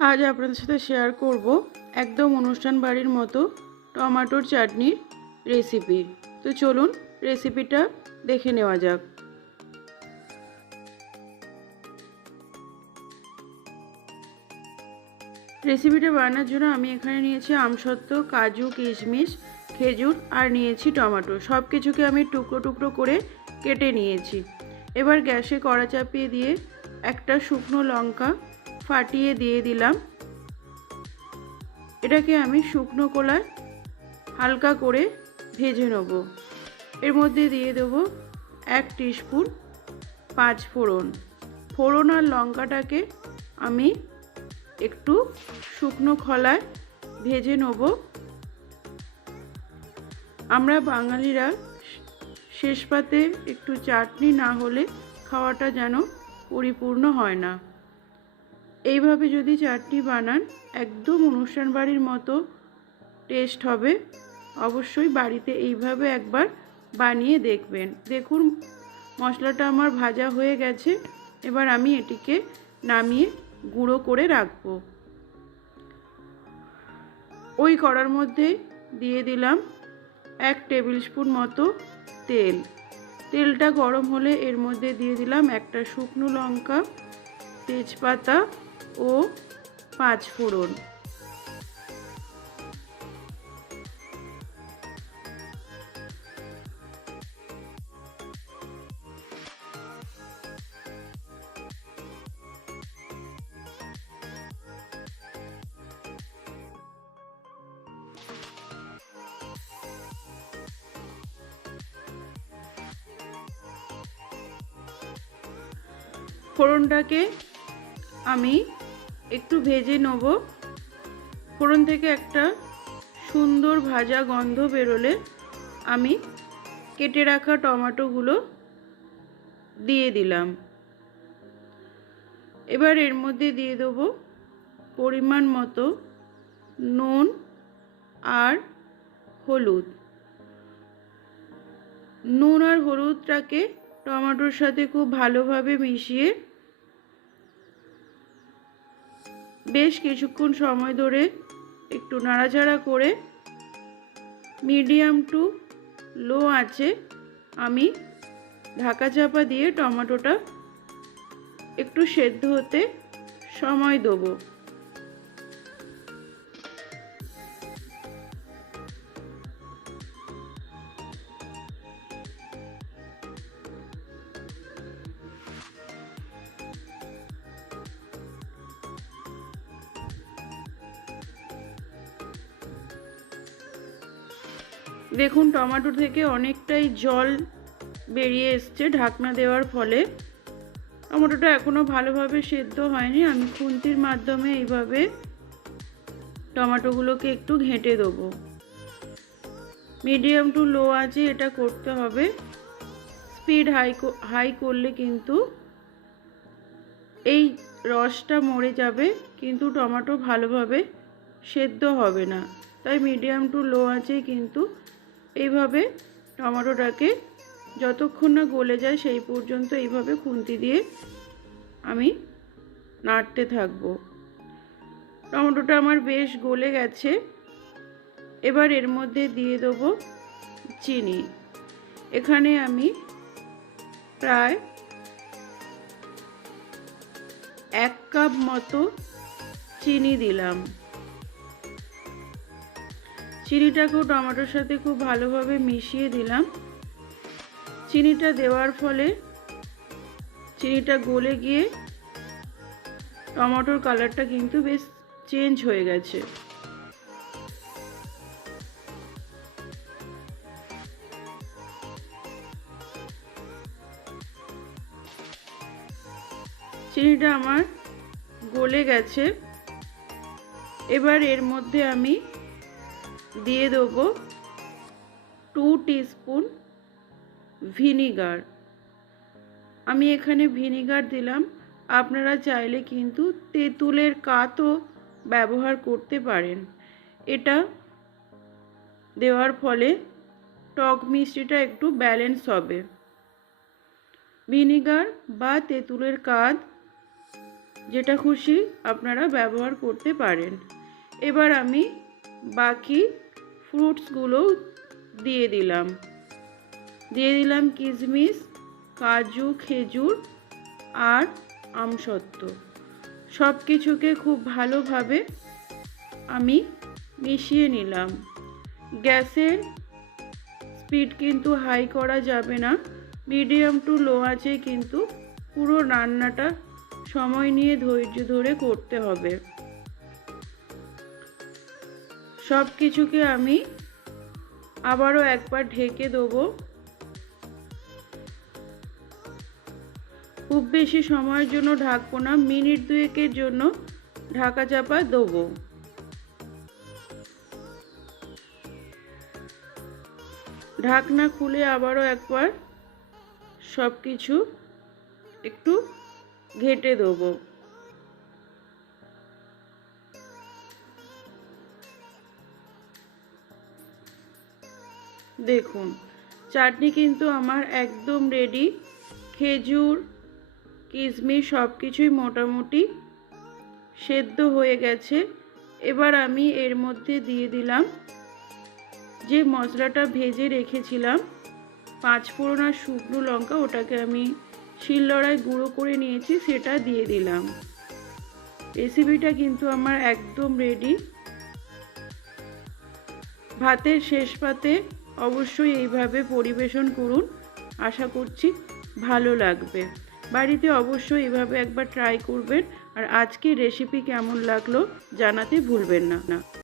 আজ আপনাদের সাথে শেয়ার করব একদম অনুষ্ঠান বাড়ির মতো টমেটোর চাটনির রেসিপি তো চলুন রেসিপিটা দেখে নেওয়া যাক। রেসিপিটা বানানোর জন্য আমি এখানে নিয়েছি আমসত্ত্ব, কাজু, কিশমিশ, খেজুর আর নিয়েছি টমেটো। সব কিছুকে আমি টুকরো টুকরো করে কেটে নিয়েছি। এবার গ্যাসে কড়া চাপিয়ে দিয়ে একটা শুকনো লঙ্কা ফাটিয়ে দিয়ে দিলাম। এটাকে আমি শুকনো কলায় হালকা করে ভেজে নেব। এর মধ্যে দিয়ে দেবো এক টিস্পুন পাঁচ ফোড়ন। ফোড়ন আর লঙ্কাটাকে আমি একটু শুকনো খলায় ভেজে নেব। আমরা বাঙালিরা শেষ পাতে একটু চাটনি না হলে খাওয়াটা যেন পরিপূর্ণ হয় না। এইভাবে যদি চাটনি বানান, একদম অনুষ্ঠান বাড়ির মতো টেস্ট হবে। অবশ্যই বাড়িতে এইভাবে একবার বানিয়ে দেখবেন। দেখুন, মশলাটা আমার ভাজা হয়ে গেছে। এবার আমি এটিকে নামিয়ে গুঁড়ো করে রাখব। ওই কড়ার মধ্যে দিয়ে দিলাম এক টেবিল স্পুন মতো তেল। তেলটা গরম হলে এর মধ্যে দিয়ে দিলাম একটা শুকনো লঙ্কা, তেজপাতা ও পাঁচ ফোড়ন। ফোড়নটাকে আমি একটু ভেজে নেব। ফোড়ন থেকে একটা সুন্দর ভাজা গন্ধ বেরোলে আমি কেটে রাখা টমেটোগুলো দিয়ে দিলাম। এবার এর মধ্যে দিয়ে দেবো পরিমাণ মতো নুন আর হলুদ। নুন আর হলুদটাকে টমেটোর সাথে খুব ভালোভাবে মিশিয়ে বেশ কিছুক্ষণ সময় ধরে একটু নাড়াচাড়া করে মিডিয়াম টু লো আছে, আমি ঢাকা চাপা দিয়ে টমেটোটা একটু সেদ্ধ হতে সময় দেবো। দেখুন, টমেটো থেকে অনেকটাই জল বেরিয়ে এসছে ঢাকনা দেওয়ার ফলে। টমেটোটা এখনও ভালোভাবে সেদ্ধ হয়নি। আমি খুন্তির মাধ্যমে এইভাবে টমেটোগুলোকে একটু ঘেঁটে দেবো। মিডিয়াম টু লো আছে এটা করতে হবে। স্পিড হাই হাই করলে কিন্তু এই রসটা মরে যাবে, কিন্তু টমেটো ভালোভাবে সেদ্ধ হবে না। তাই মিডিয়াম টু লো আছে কিন্তু এইভাবে টমেটোটাকে যতক্ষণ না গলে যায় সেই পর্যন্ত এইভাবে খুন্তি দিয়ে আমি নাড়তে থাকব। টমেটোটা আমার বেশ গলে গেছে। এবার এর মধ্যে দিয়ে দেবো চিনি। এখানে আমি প্রায় এক কাপ মতো চিনি দিলাম। চিনিটাকেও টমেটোর সাথে খুব ভালোভাবে মিশিয়ে দিলাম। চিনিটা দেওয়ার ফলে চিনিটা গলে গিয়ে টমেটোর কালারটা কিন্তু বেশ চেঞ্জ হয়ে গেছে। চিনিটা আমার গলে গেছে। এবার এর মধ্যে আমি দিয়ে দেবো টু টিস্পুন ভিনিগার আমি এখানে ভিনিগার দিলাম। আপনারা চাইলে কিন্তু তেঁতুলের কাতও ব্যবহার করতে পারেন। এটা দেওয়ার ফলে টক মিষ্টিটা একটু ব্যালেন্স হবে। ভিনিগার বা তেঁতুলের কাঁধ যেটা খুশি আপনারা ব্যবহার করতে পারেন। এবার আমি বাকি ফ্রুটসগুলো দিয়ে দিলাম। দিয়ে দিলাম কিশমিশ কাজু, খেজুর আর আমসত্ত্ব। সব কিছুকে খুব ভালোভাবে আমি মিশিয়ে নিলাম। গ্যাসের স্পিড কিন্তু হাই করা যাবে না, মিডিয়াম টু লো আছে কিন্তু পুরো রান্নাটা সময় নিয়ে ধৈর্য ধরে করতে হবে। সব কিছুকে আমি আবারও একবার ঢেকে দেবো। খুব বেশি সময়ের জন্য ঢাকবো না, মিনিট দুয়েকের জন্য ঢাকা চাপা দেবো। ঢাকনা খুলে আবারও একবার সব কিছু একটু ঘেটে দেবো। দেখুন, চাটনি কিন্তু আমার একদম রেডি খেজুর কিশমিশ সব কিছুই মোটামুটি সেদ্ধ হয়ে গেছে। এবার আমি এর মধ্যে দিয়ে দিলাম যে মশলাটা ভেজে রেখেছিলাম, পাঁচ ফোড়ন আর শুকনো লঙ্কা, ওটাকে আমি শিলনোড়ায় গুঁড়ো করে নিয়েছি, সেটা দিয়ে দিলাম। রেসিপিটা কিন্তু আমার একদম রেডি ভাতের শেষ পাতে অবশ্যই এইভাবে পরিবেশন করুন। আশা করছি ভালো লাগবে। বাড়িতে অবশ্যই এভাবে একবার ট্রাই করবেন। আর আজকের রেসিপি কেমন লাগল জানাতে ভুলবেন না।